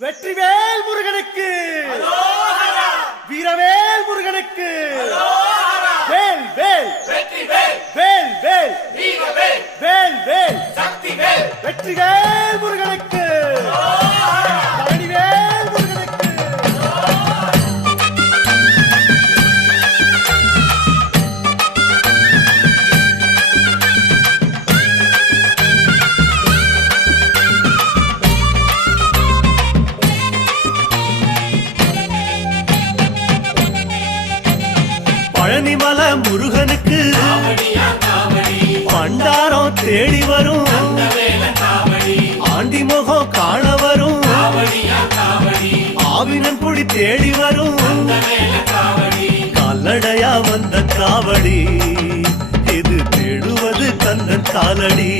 வெற்றிவேல் முருகனுக்கு, வீரவேல் முருகனுக்கு, வேல் வேல் வேல் வேல் வேல் வேல் வெற்றிவேல் முருகனுக்கு, பழனிவேல் முருகனுக்கு. பழனிமல முருகனுக்கு பண்டாரம் தேடி வரும், ஆண்டி முகம் காண வரும், ஆவினன் குடி தேடி வரும், கால்நடையா வந்த காவடி இது தேடுவது கந்தன் காலடி.